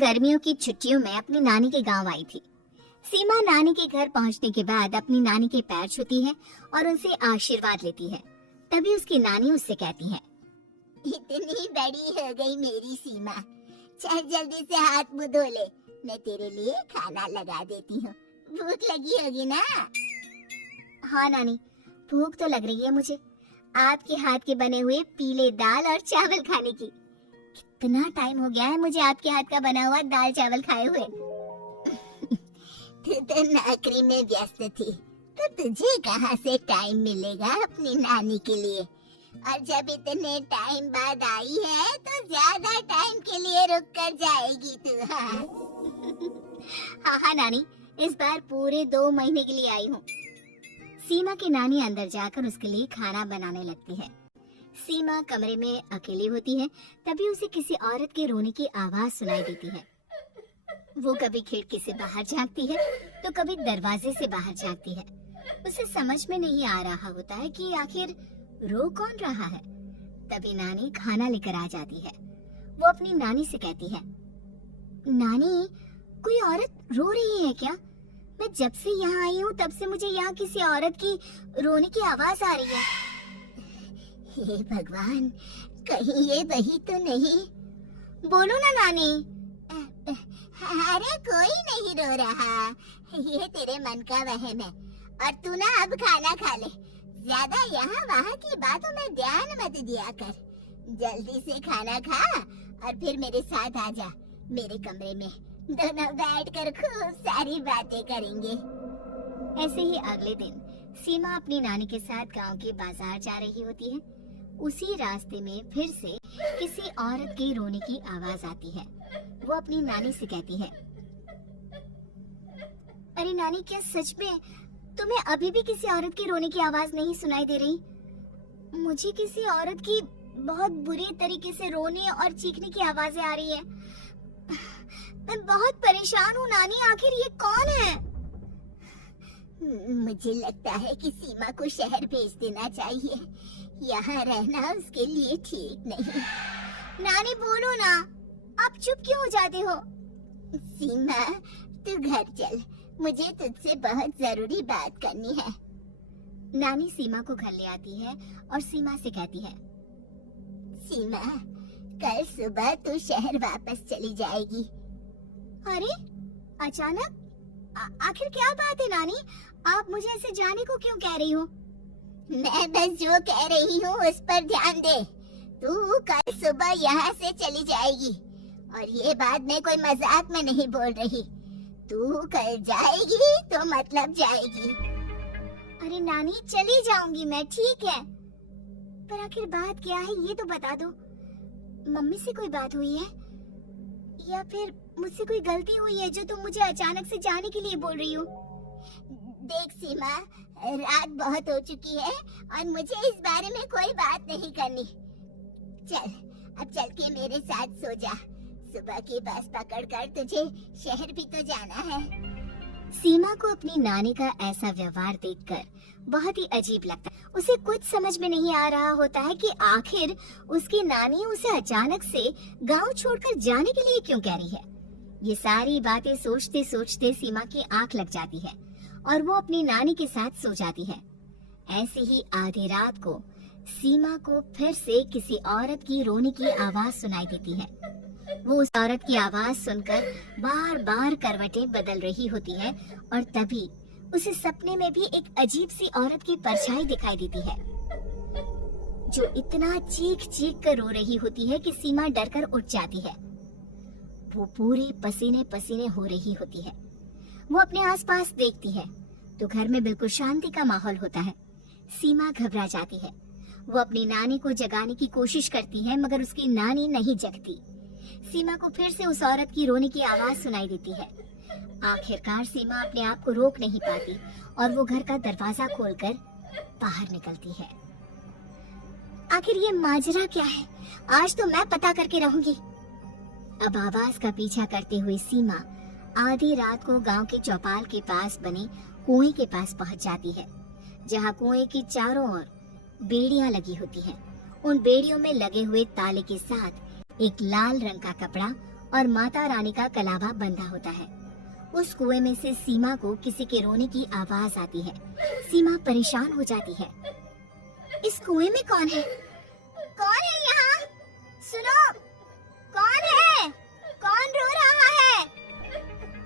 गर्मियों की छुट्टियों में अपनी नानी के गांव आई थी। सीमा नानी के घर पहुंचने के बाद अपनी नानी के पैर छूती है और उनसे आशीर्वाद लेती है। तभी उसकी नानी उससे कहती है, इतनी बड़ी हो गई मेरी सीमा, चल जल्दी से हाथ मुंह धो ले, मैं तेरे लिए खाना लगा देती हूँ। भूख लगी होगी ना? हाँ नानी, भूख तो लग रही है मुझे, आपके हाथ के बने हुए पीले दाल और चावल खाने की। कितना टाइम हो गया है मुझे आपके हाथ का बना हुआ दाल चावल खाए हुए। तू तो नौकरी में व्यस्त थी, तो तुझे कहाँ से टाइम मिलेगा अपनी नानी के लिए? और जब इतने टाइम बाद आई है तो ज्यादा टाइम के लिए रुक कर जाएगी तू। हाँ नानी, इस बार पूरे 2 महीने के लिए आई हूँ। सीमा की नानी अंदर जाकर उसके लिए खाना बनाने लगती है। सीमा कमरे में अकेली होती है, तभी उसे किसी औरत के रोने की आवाज सुनाई देती है। वो कभी खिड़की से बाहर झांकती है तो कभी दरवाजे से बाहर झांकती है। उसे समझ में नहीं आ रहा होता है कि आखिर रो कौन रहा है। तभी नानी खाना लेकर आ जाती है। वो अपनी नानी से कहती है, नानी, कोई औरत रो रही है क्या? मैं जब से यहाँ आई हूँ तब से मुझे यहाँ किसी औरत की रोने की आवाज आ रही है। हे भगवान, कहीं ये वही तो नहीं? बोलो ना नानी। अरे कोई नहीं रो रहा, ये तेरे मन का वहम है। और तू ना अब खाना खा ले, ज्यादा यहाँ वहाँ की बातों में ध्यान मत दिया कर। जल्दी से खाना खा और फिर मेरे साथ आ जा मेरे कमरे में, दोनों बैठकर खूब सारी बातें करेंगे। ऐसे ही अगले दिन सीमा अपनी नानी के साथ गांव के बाजार जा रही होती है। उसी रास्ते में फिर से किसी औरत के रोने की आवाज आती है। वो अपनी नानी से कहती है, अरे नानी, क्या सच में तुम्हें अभी भी किसी औरत की रोने की आवाज नहीं सुनाई दे रही? मुझे किसी औरत की बहुत बुरी तरीके से रोने और चीखने की आवाजें आ रही है। मैं बहुत परेशान हूँ नानी, आखिर ये कौन है? मुझे लगता है कि सीमा को शहर भेज देना चाहिए, यहाँ रहना उसके लिए ठीक नहीं। नानी बोलो ना, आप चुप क्यों हो जाते हो? सीमा, तू घर चल, मुझे तुझसे बहुत जरूरी बात करनी है। नानी सीमा को घर ले आती है और सीमा से कहती है, सीमा, कल सुबह तू शहर वापस चली जाएगी। अरे अचानक? आखिर क्या बात है नानी, आप मुझे ऐसे जाने को क्यों कह रही हो? मैं बस जो कह रही हूँ उस पर ध्यान दे। तू कल सुबह यहाँ से चली जाएगी, और ये बात मैं कोई मजाक में नहीं बोल रही। तू कल जाएगी तो मतलब जाएगी। अरे नानी, चली जाऊंगी मैं, ठीक है, पर आखिर बात क्या है ये तो बता दो। मम्मी से कोई बात हुई है या फिर मुझसे कोई गलती हुई है जो तुम मुझे अचानक से जाने के लिए बोल रही हो? देख सीमा, रात बहुत हो चुकी है और मुझे इस बारे में कोई बात नहीं करनी। चल, अब चल के मेरे साथ सो जा। सुबह की बस पकड़कर तुझे शहर भी तो जाना है। सीमा को अपनी नानी का ऐसा व्यवहार देखकर बहुत ही अजीब लगता है। उसे कुछ समझ में नहीं आ रहा होता है कि आखिर उसकी नानी उसे अचानक से गांव छोड़कर जाने के लिए क्यों कह रही है। ये सारी बातें सोचते सोचते सीमा की आंख लग जाती है और वो अपनी नानी के साथ सो जाती है। ऐसे ही आधी रात को सीमा को फिर से किसी औरत की रोने की आवाज सुनाई देती है। वो उस औरत की आवाज सुनकर बार बार करवटें बदल रही होती है और तभी उसे सपने में भी एक अजीब सी औरत की परछाई दिखाई देती है, जो इतना चीख चीख कर रो रही होती है कि सीमा डरकर उठ जाती है। वो पूरी पसीने पसीने हो रही होती है। वो अपने आसपास देखती है तो घर में बिल्कुल शांति का माहौल होता है। सीमा घबरा जाती है। वो अपनी नानी को जगाने की कोशिश करती है मगर उसकी नानी नहीं जगती। सीमा को फिर से उस औरत की रोने की आवाज सुनाई देती है। आखिरकार सीमा अपने आप को रोक नहीं पाती और वो घर का दरवाजा खोलकर बाहर निकलती है। आखिर ये माजरा क्या है? आज तो मैं पता करके रहूंगी। अब आवाज का पीछा करते हुए सीमा आधी रात को गांव के चौपाल के पास बने कुएं के पास पहुंच जाती है, जहां कुएं की चारों ओर बेड़ियां लगी होती हैं। उन बेड़ियों में लगे हुए ताले के साथ एक लाल रंग का कपड़ा और माता रानी का कलावा बंधा होता है। उस कुएं में से सीमा को किसी के रोने की आवाज आती है। सीमा परेशान हो जाती है। इस कुएं में कौन है? कौन है यहाँ? सुनो, कौन है? कौन रो रहा है?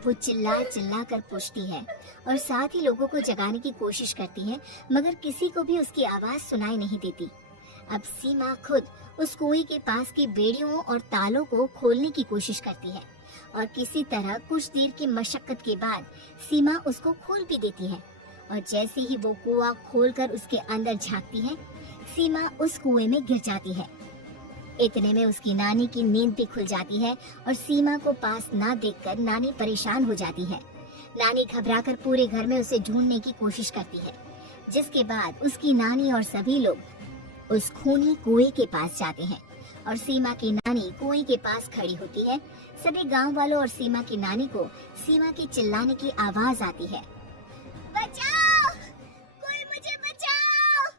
वो चिल्ला चिल्ला कर पूछती है और साथ ही लोगों को जगाने की कोशिश करती है, मगर किसी को भी उसकी आवाज सुनाई नहीं देती। अब सीमा खुद उस कुएं के पास की बेड़ियों और तालों को खोलने की कोशिश करती है और किसी तरह कुछ देर की मशक्कत के बाद सीमा उसको खोल भी देती है। और जैसे ही वो कुआं खोलकर उसके अंदर झांकती है, सीमा उस कुएं में गिर जाती है। इतने में उसकी नानी की नींद भी खुल जाती है और सीमा को पास ना देखकर नानी परेशान हो जाती है। नानी घबराकर पूरे घर में उसे ढूंढने की कोशिश करती है, जिसके बाद उसकी नानी और सभी लोग उस खूनी कुएं के पास जाते हैं और सीमा की नानी कुएं के पास खड़ी होती है। सभी गांव वालों और सीमा की नानी को सीमा के चिल्लाने की आवाज आती है, बचाओ! कोई मुझे बचाओ!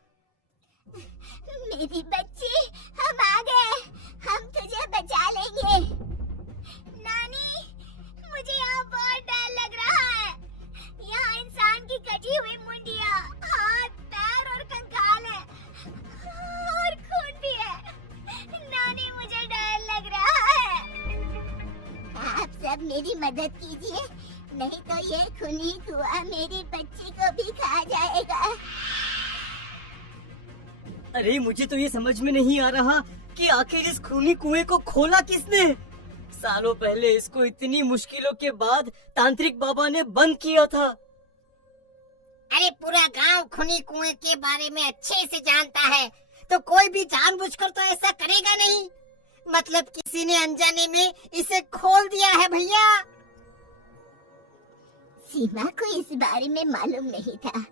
मेरी बच्ची, हम आ गए, हम तुझे बचा लेंगे। नानी, मुझे यहाँ बहुत डर लग रहा है। यहाँ इंसान की कटी हुई मुंडिया, हाथ, पैर और कंकाल है और खून भी है। नानी, मुझे डर लग रहा है। आप सब मेरी मदद कीजिए, नहीं तो ये खूनी कुआं मेरी बच्ची को भी खा जाएगा। अरे मुझे तो ये समझ में नहीं आ रहा कि आखिर इस खूनी कुएं को खोला किसने। सालों पहले इसको इतनी मुश्किलों के बाद तांत्रिक बाबा ने बंद किया था। अरे पूरा गांव खूनी कुएं के बारे में अच्छे से जानता है, तो कोई भी जानबूझकर तो ऐसा करेगा नहीं। मतलब किसी ने अनजाने में इसे खोल दिया है भैया। सीमा को इस बारे में मालूम नहीं था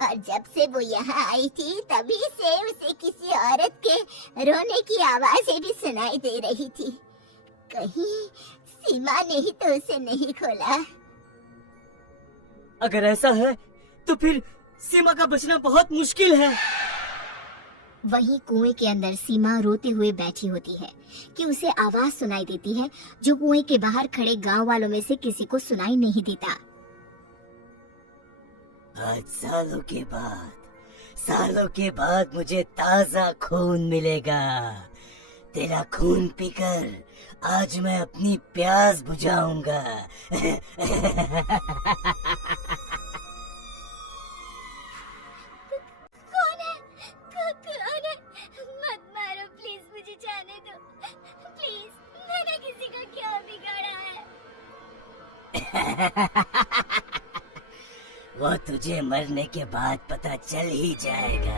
और जब से वो यहाँ आई थी तभी से उसे किसी औरत के रोने की आवाजें भी सुनाई दे रही थी। कहीं सीमा ने ही तो उसे नहीं खोला। अगर ऐसा है तो फिर सीमा का बचना बहुत मुश्किल है। वहीं कुएं के अंदर सीमा रोते हुए बैठी होती है कि उसे आवाज सुनाई देती है जो कुएं के बाहर खड़े गांव वालों में से किसी को सुनाई नहीं देता। आज सालों के बाद मुझे ताजा खून मिलेगा। तेरा खून पीकर आज मैं अपनी प्यास बुझाऊंगा। कौन है? मत मारो प्लीज, मुझे जाने दो प्लीज। मैंने किसी का क्या बिगाड़ा है? वो तुझे मरने के बाद पता चल ही जाएगा।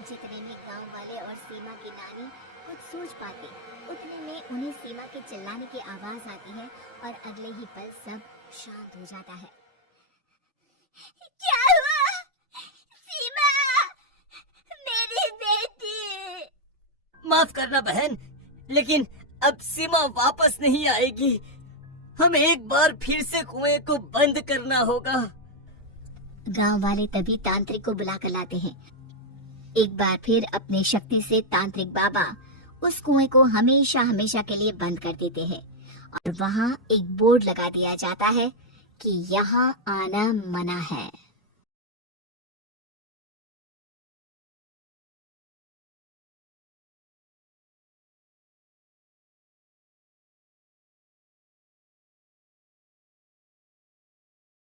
जितने में गांव वाले और सीमा की नानी कुछ सोच पाते, उतने में उन्हें सीमा के चिल्लाने की आवाज आती है और अगले ही पल सब शांत हो जाता है। क्या हुआ? सीमा, मेरी बेटी। माफ करना बहन, लेकिन अब सीमा वापस नहीं आएगी। हमें एक बार फिर से कुएं को बंद करना होगा। गांव वाले तभी तांत्रिक को बुला कर लाते हैं। एक बार फिर अपने शक्ति से तांत्रिक बाबा उस कुएं को हमेशा हमेशा के लिए बंद कर देते हैं और वहाँ एक बोर्ड लगा दिया जाता है कि यहाँ आना मना है।